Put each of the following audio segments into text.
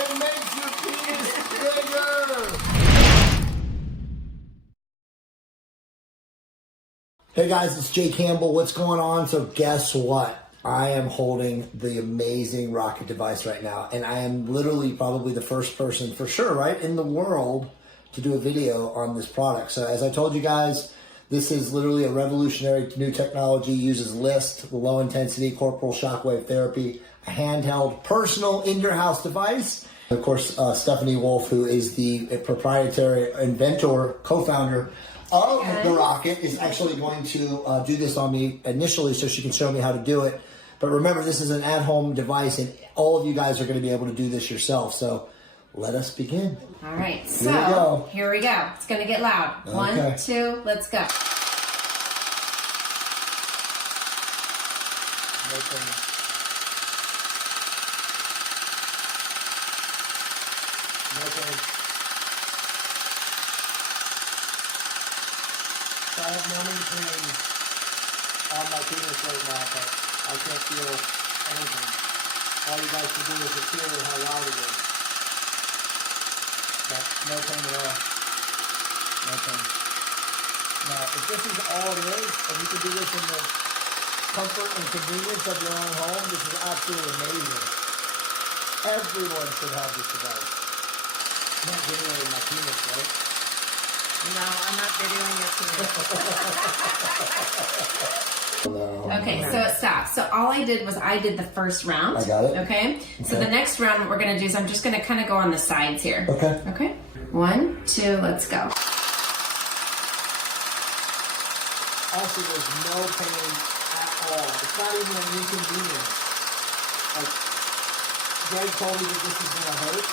It makes your penis bigger. Hey guys, it's Jay Campbell. What's going on? So guess what? I am holding the amazing rocket device right now, and I am literally probably the first person for sure, right, in the world to do a video on this product. So as I told you guys, this is literally a revolutionary new technology, uses LIST, low intensity corporal shockwave therapy, a handheld personal in your house device. Of course, Stephanie Wolf, who is the proprietary inventor, co-founder of the rocket, is actually going to do this on me initially so she can show me how to do it. But remember, this is an at-home device, and all of you guys are going to be able to do this yourself. So let us begin. All right, so here we go. It's going to get loud. Okay. 1, 2, let's go. Okay. So I have no pain on my penis right now, but I can't feel anything. All you guys can do is just hear how loud it is. But no pain at all. No pain. Now, if this is all it is, and you can do this in the comfort and convenience of your own home, this is absolutely amazing. Everyone should have this device. I'm not videoing my penis, right? No, I'm not videoing your penis. No. Okay, so it stops. So all I did was I did the first round. I got it. Okay? So the next round, what we're going to do is I'm just going to kind of go on the sides here. Okay. Okay? 1, 2, let's go. Also, there's no pain at all. It's not even an inconvenience. Like, Greg told me that this is going to hurt,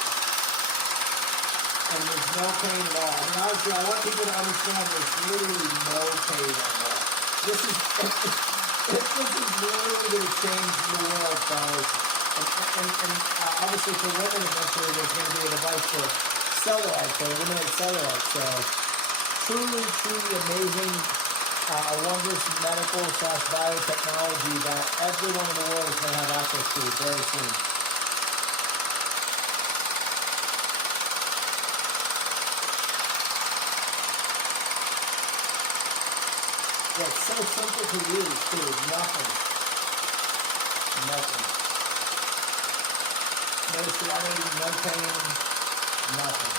and there's no pain at all. I mean, honestly, I want people to understand there's literally no pain at all. This is literally going to change the world, fellas. And obviously for women, eventually there's going to be a device for cellulite, for eliminate cellulite. So, truly amazing. A wondrous medical / biotechnology that everyone in the world is going to have access to very soon. Yeah, it's so simple to use too. Nothing. No sweating, no pain, nothing.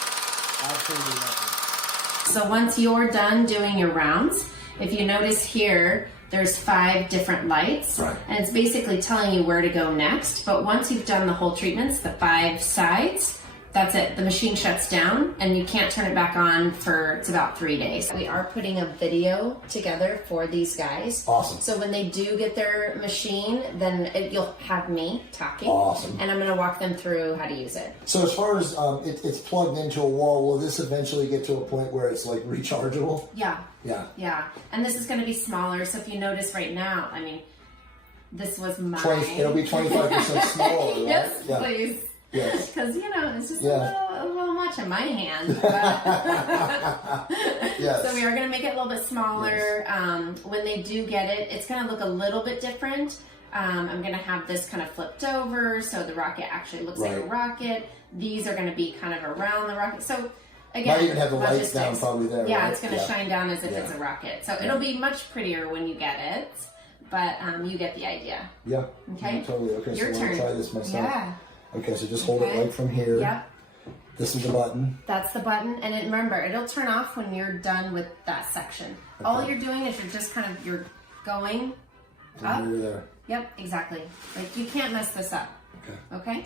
Absolutely nothing. So once you're done doing your rounds, if you notice here, there's 5 different lights, right, and it's basically telling you where to go next. But once you've done the whole treatments, the 5 sides, that's it. The machine shuts down and you can't turn it back on for, it's about 3 days. We are putting a video together for these guys. Awesome. So when they do get their machine, then you'll have me talking. Awesome. And I'm going to walk them through how to use it. So as far as it's plugged into a wall, will this eventually get to a point where it's like rechargeable? Yeah. Yeah. Yeah. And this is going to be smaller. So if you notice right now, I mean, this was mine. It'll be 25% smaller, right? Yes, yeah. please. Yes. Because, you know, it's just Yeah. a little much in my hand. Yes. So we are going to make it a little bit smaller. Yes. When they do get it, it's going to look a little bit different. I'm going to have this kind of flipped over so the rocket actually looks like a rocket. These are going to be kind of around the rocket. So, again, might even have the lights down probably there. Yeah, right? it's going to shine down as if it's a rocket. So it'll be much prettier when you get it. But you get the idea. Yeah. Okay. Yeah, totally. Okay, Your so turn. I'm going to try this myself. Yeah. Okay, so just hold it right from here. Yep. This is the button. That's the button, and remember, it'll turn off when you're done with that section. Okay. All you're doing is you're going up. You're there. Yep, exactly. Like, you can't mess this up. Okay. Okay?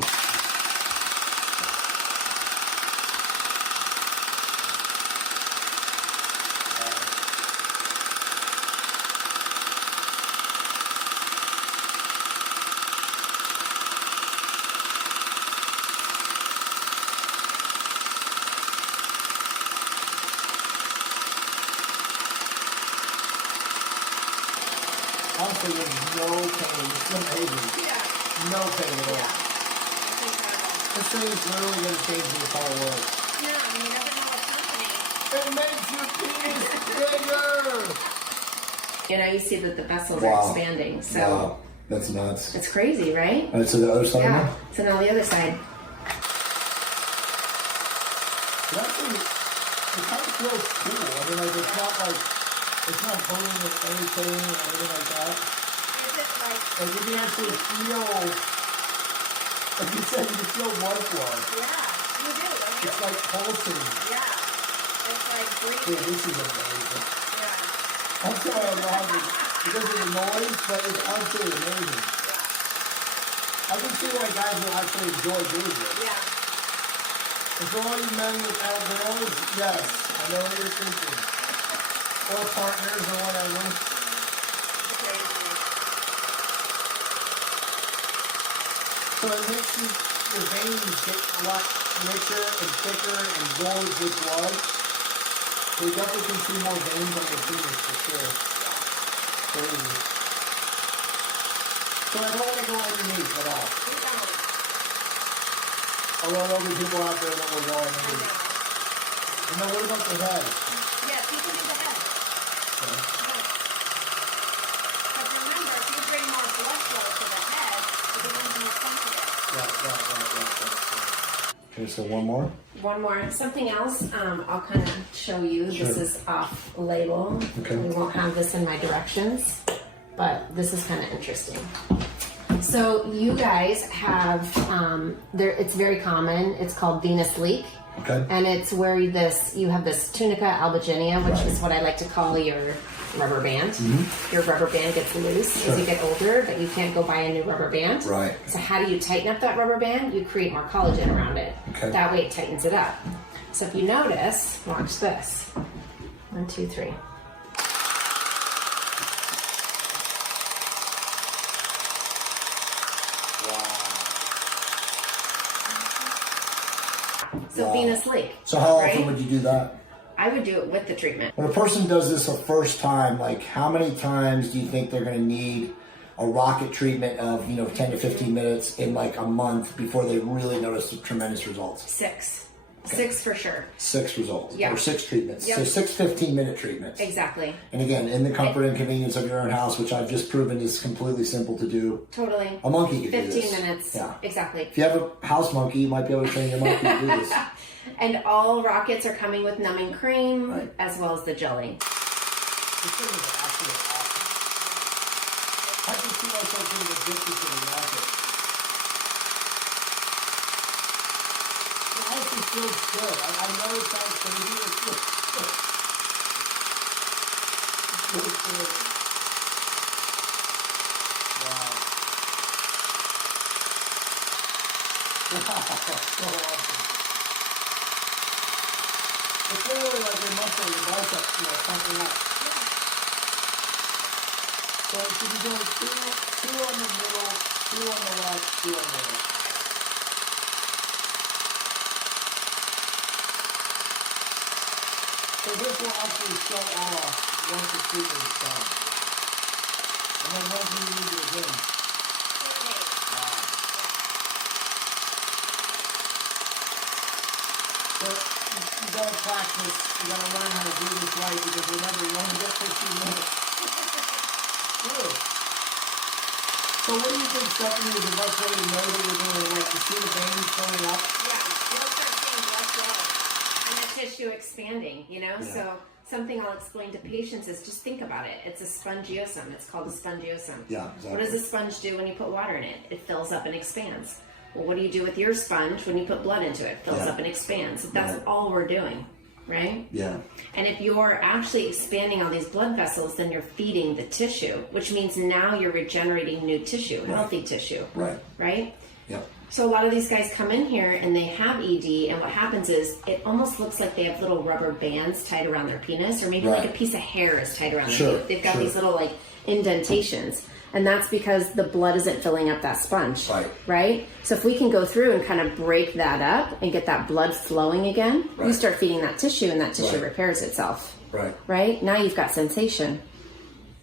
Honestly, there's no pain. It's amazing. Yeah. No pain at all. Yeah. It's incredible. This thing is literally going to change the entire world. Yeah, I mean, you never know what's happening. It makes your penis bigger! You know, you see that the vessels Wow. are expanding, so Wow. That's nuts. it's crazy, right? All right, so the other side Yeah. now? So now the other side. It actually, it kind of feels cool. I mean, like, it's not hurting or anything or anything like that. Is it like... Like, you can actually feel, like you said, you can feel blood flow. Yeah, you do, don't you? It's like pulsing. Yeah. It's like breathing. Dude, this is amazing. Yeah. I'm sorry I'm laughing because of the noise, but it's absolutely amazing. Yeah. I can see why guys will actually enjoy doing this. Yeah. And for all you men without girls, yes, I know what you're thinking. Or partners or whatever. So it makes your veins get a lot richer and thicker and gorged with blood. So you definitely can see more veins on your fingers for sure. Crazy. So I don't want to go underneath at all. Although there'll be people out there that will go underneath. And then what about the head? Yes, you can do the head. Okay. But remember, if you bring more blood flow to the head, it becomes more sensitive. Right. Okay, so one more. One more. Something else I'll kind of show you. Sure. This is off label. Okay. We won't have this in my directions, but this is kind of interesting. So you guys have, it's very common. It's called venous leak. Okay. And it's where you have this tunica albuginea, which is what I like to call your rubber band. Mm-hmm. Your rubber band gets loose as you get older, but you can't go buy a new rubber band. Right. So how do you tighten up that rubber band? You create more collagen around it. Okay. That way it tightens it up. So if you notice, watch this. 1, 2, 3. So Wow. venous leak. So how right? often would you do that? I would do it with the treatment. When a person does this the first time, like how many times do you think they're going to need a rocket treatment of 10 to 15 minutes in like a month before they really notice the tremendous results? 6. Okay. 6 for sure. 6 results. Yeah. Or 6 treatments. Yep. So 6 15-minute treatments. Exactly. And again, in the comfort and convenience of your own house, which I've just proven is completely simple to do. Totally. A monkey could do 15 this. minutes. Yeah. Exactly. If you have a house monkey, you might be able to train your monkey to do this. And all rockets are coming with numbing cream Right. as well as the jelly. This thing is actually awesome. I can see myself getting addicted to the rocket. It honestly feels good. I know it sounds crazy. It feels good. It feels good. Wow. Wow. So awesome. It's literally like your muscle, your biceps, pumping up. So you should be doing two on the middle, 2 on the left, 2 on the right. So this will actually shut off once the treatment is done. And then when can you use it again? Wow. So you gotta practice, you gotta learn how to do this right because remember, you only get 15 minutes. Good. So what do you think, Stephanie, is the best way to know that you're doing it right? To see the veins filling up? Yeah, you'll start seeing blood flow and the tissue expanding, Yeah. So something I'll explain to patients is just think about it. It's a spongiosum. It's called a spongiosum. Yeah, exactly. What does a sponge do when you put water in it? It fills up and expands. Well, what do you do with your sponge when you put blood into it? It fills up and expands. That's all we're doing, right? Yeah. And if you're actually expanding all these blood vessels, then you're feeding the tissue, which means now you're regenerating new tissue, healthy tissue. Right. Right? Yep. So a lot of these guys come in here and they have ED, and what happens is it almost looks like they have little rubber bands tied around their penis, or maybe like a piece of hair is tied around their penis. They've got these little like indentations. And that's because the blood isn't filling up that sponge. Right? So if we can go through and kind of break that up and get that blood flowing again, you start feeding that tissue and that tissue repairs itself. Right? Now you've got sensation.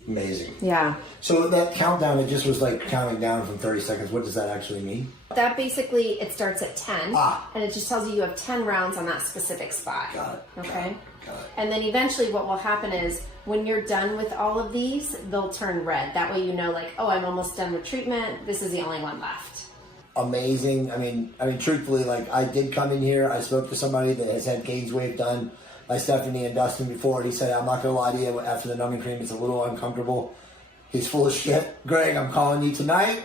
Amazing. Yeah. So that countdown, it just was like counting down from 30 seconds. What does that actually mean? That basically, it starts at 10. Ah. And it just tells you have 10 rounds on that specific spot. Got it. Okay? Got it. And then eventually what will happen is when you're done with all of these, they'll turn red. That way you know, like, oh, I'm almost done with treatment. This is the only one left. amazing. I mean, truthfully, like I did come in here. I spoke to somebody that has had gaze wave done by Stephanie and Dustin before. He said, I'm not gonna lie to you, after the numbing cream, it's a little uncomfortable. He's full of shit. Greg, I'm calling you tonight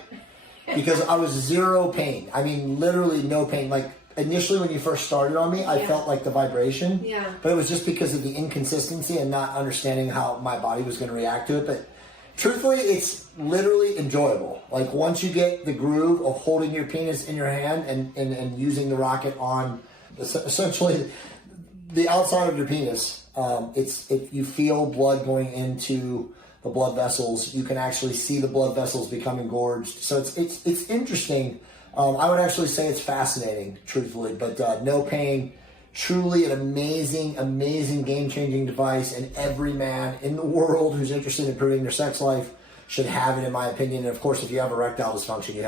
because I was zero pain. I mean, literally no pain. Like initially when you first started on me, I felt like the vibration. Yeah. But it was just because of the inconsistency and not understanding how my body was going to react to it. But truthfully, it's literally enjoyable. Like once you get the groove of holding your penis in your hand and using the rocket on essentially the outside of your penis, if you feel blood going into the blood vessels, you can actually see the blood vessels become engorged. So it's interesting. I would actually say it's fascinating, truthfully, but no pain. Truly an amazing, amazing game-changing device, and every man in the world who's interested in improving their sex life should have it, in my opinion. And of course, if you have erectile dysfunction, you have